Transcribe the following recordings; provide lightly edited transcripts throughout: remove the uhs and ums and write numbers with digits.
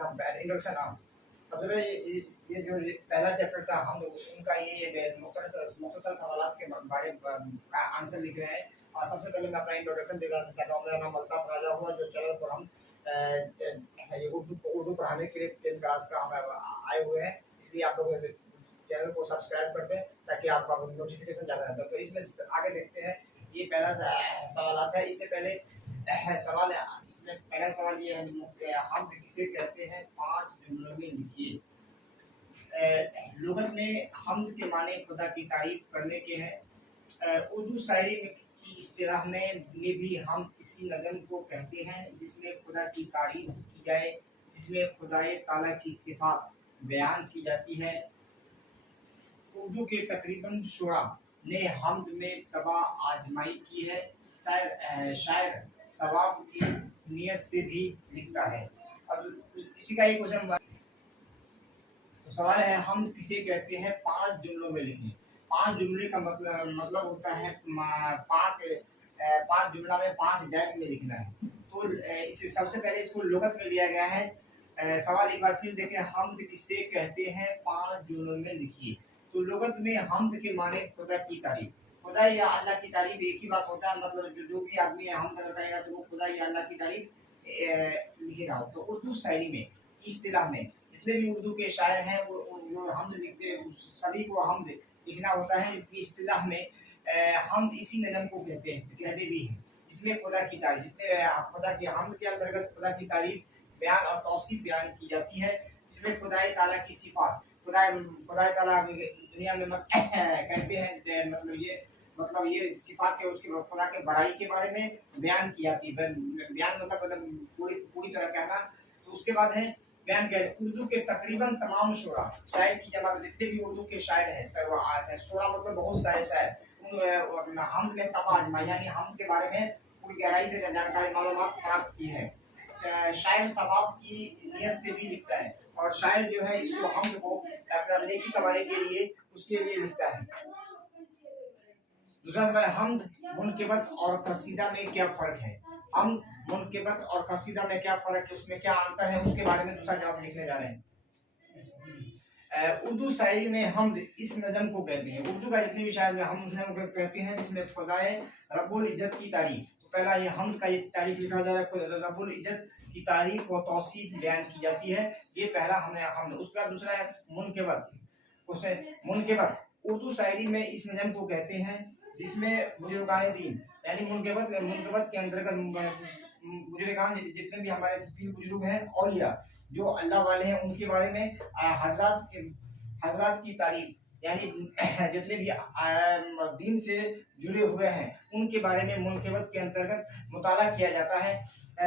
Introduction. हाँ, सबसे पहले ये जो पहला चैप्टर था हम उनका ये मुख्तसर सवालात के बारे में आंसर लिख रहे हैं। और सबसे पहले मैं अपना इंट्रोडक्शन देना चाहता हूँ। मेरा नाम अल्ताफ राजा हुआ, जो चैनल पर हम ये उर्दू पढ़ाने के लिए 10th क्लास का हम आए हुए हैं। इसलिए आप लोग चैनल को सब्सक्राइब कर दें ताकि आपका नोटिफिकेशन ज़्यादा रहता है। तो इसमें आगे देखते हैं। ये पहला सवाल है। इससे पहले सवाल पहला सवाल ये है, हम किसे कहते हैं? 5 जुमलों में लिखिए। लुगत में हमद के माने खुदा की तारीफ करने के हैं। उर्दू शायरी की इस्तिलाह में भी हम इसी नज़म को कहते हैं जिसमें खुदा की तारीफ की जाए, जिसमें खुदाए ताला की सिफात बयान की जाती है। उर्दू के तकरीबन शुरा ने हमद में तबा आजमाई की है। शायर सवाब की नियत से भी लिखता है। अब इसी का एक क्वेश्चन तो सवाल है, हम किसे कहते हैं? 5 जुमलों में लिखें। 5 जुमले का मतलब होता है 5 जुमला में 5 डैश में लिखना है। तो सबसे पहले इसको लुगत में लिया गया है। सवाल एक बार फिर देखें, हम किसे कहते हैं? 5 जुमलों में लिखिए। तो लुगत में हमद के माने खुदा की तारीफ, खुदा या अल्लाह की तारीफ एक ही बात होता है। मतलब जो भी आदमी हमद करेगा तो वो खुदा या अल्लाह की तारीफ लिखेगा। तो उर्दू शायरी में इस्तिलाह में जितने भी उर्दू के शायर हैं वो हमद लिखते हैं, सभी को हमद लिखना होता है। इस्तिलाह में हमद इसी नज़म को कहते भी हैं जिसमें खुदा की तारीफ, जितने खुदा की हमद के अंतर्गत खुदा की तारीफ बयान और तौसीफ बयान की जाती है, जिसमें खुदाए ताला की सिफात, खुदाए ताला दुनिया में कैसे है, मतलब ये सिफात के उसके खुदा के बड़ाई के बारे में बयान की जाती है। बयान मतलब पूरी तरह कहना। तो उसके बाद है बयान किया। उर्दू के तकरीबन तमाम शुरा, शायर की जमात जितने भी उर्दू के शायर हैं, शुरा मतलब बहुत सारे शायर, हम में तबा आजमाई यानी हम के बारे में पूरी गहराई से जानकारी मालूमात प्राप्त की है। शायर सवाब की नियत से भी लिखता है, और शायर जो है इसको हम को अपना नेकी कमाने के लिए उसके लिए लिखता है। दूसरा सवाल, हमद, मुनकिबत और कसीदा में क्या फर्क है? हम मुनकिबत और कसीदा में क्या फर्क है, उसमें क्या अंतर है, उसके बारे में दूसरा जवाब लिखने जा रहे हैं। उर्दू शायरी में हमद इस नज़म को कहते हैं, उर्दू का जितने भी शायर में हम कहते हैं जिसमें खुदाए रब्बुल इज्जत की तारीफ। तो पहला ये हमद का ये तारीफ लिखा जा रहा है, रब्बुल इज्जत की तारीफ और तौसीफ बयान की जाती है। ये पहला हमने हमद। उसका दूसरा है मुनकिबत। उसे मुनकिबत उर्दू शायरी में इस नज़म को कहते हैं जिसमें बुजुर्गान दीन यानी मुनकिबत के अंतर्गत बुजुर्गान जितने भी हमारे पीर बुजुर्ग हैं, औलिया जो अल्लाह वाले हैं, उनके बारे में हजरात की तारीफ यानी जितने भी दीन से जुड़े हुए हैं उनके बारे में मुनकिबत के अंतर्गत मुताला किया जाता है,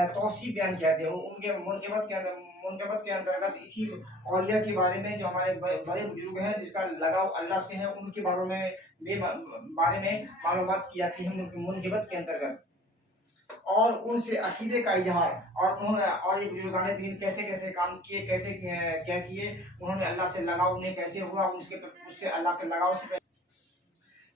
तौसीफ बयान किया जाता है। उनके मुनकिबत के अंतर्गत इसी औलिया के बारे में जो हमारे बड़े बुजुर्ग हैं जिसका लगाव अल्लाह से है, उनके बारे में मालूमात की जाती है मुनकिबत के अंतर्गत। और उनसे अकीदे का इजहार और ये बुजुर्गान दीन कैसे कैसे काम किए, कैसे क्या किए, उन्होंने अल्लाह से लगाव उन्हें कैसे हुआ, उससे अल्लाह के लगाव से।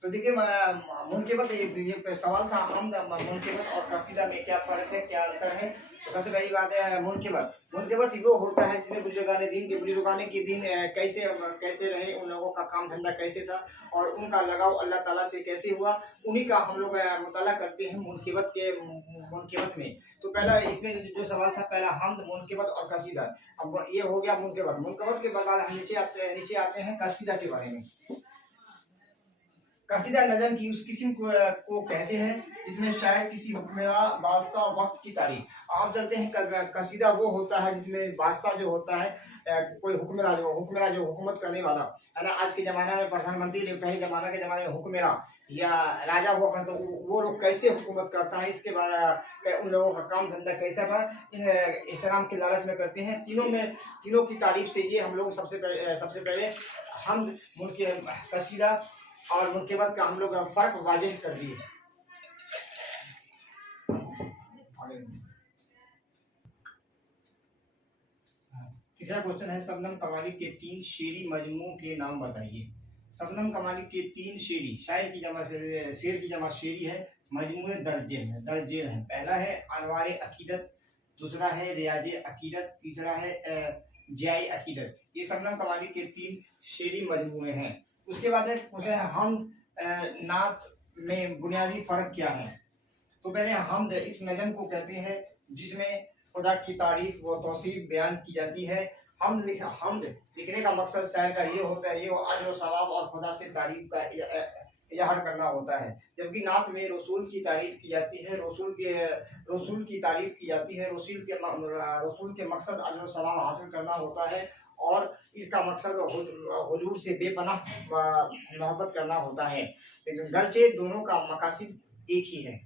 तो देखिए मुनकिबत ये सवाल था, हम मुनकिबत और कसीदा में क्या फर्क है, क्या अंतर है। तो सबसे पहली बात है मुनकिबत वो होता है जिसमें बुजुर्गान के दिन कैसे रहे, उन लोगों का काम धंधा कैसे था और उनका लगाव अल्लाह ताला से कैसे हुआ, उन्हीं का हम लोग मुताला करते हैं मुनकिबत में। तो पहला इसमें जो सवाल था, पहला हमद, मुनकिबत और कसीदा। अब ये हो गया मुनकिबत के बाद हम नीचे आते हैं कसीदा के बारे में। कसीदा नज़म की उस किस्म को कहते हैं जिसमें शायर किसी हुक्मरां बादशाह वक्त की तारीफ। आप जानते हैं कसीदा वो होता है जिसमें बादशाह जो होता है, कोई हुक्मरां जो हुकूमत करने वाला है ना। आज के ज़माना में प्रधानमंत्री, पहले ज़माना के ज़माने में हुक्मरां या राजा हुआ करता, वो लोग कैसे हुकूमत करता है, इसके बाद उन लोगों का काम धंधा कैसा था, एहतराम के लालच में करते हैं। तीनों की तारीफ से ये हम लोग सबसे पहले हम कसीदा और मुनकिबत का हम लोग फर्क वाज़ेह कर दिए। तीसरा क्वेश्चन है, शबनम कमाली के 3 शेरी मजमू के नाम बताइए। शबनम कमाली के 3 शेरी, शायर की जमा शेर की जमा शेरी है, मजमू दर्जे हैं। पहला है अनवारे अकीदत, दूसरा है रियाज अकीदत, तीसरा है जियाए अकीदत। ये शबनम कमाली के 3 शेरी मजमूए हैं। उसके बाद पूछे हम नात में बुनियादी फ़र्क क्या है। तो पहले हमद इस नज़म को कहते हैं जिसमें खुदा की तारीफ व तौसीफ बयान की जाती है। हमद लिखने का मकसद शायर का ये होता है, ये अज्र व सवाब और खुदा से तारीफ का इज़हार करना होता है। जबकि नात में रसूल की तारीफ की जाती है, रसूल की तारीफ की जाती है। रसूल के मकसद अज्र व सवाब हासिल करना होता है और इसका मकसद हुजूर से बेपनाह मोहब्बत करना होता है। लेकिन गर्चे दोनों का मकासद एक ही है।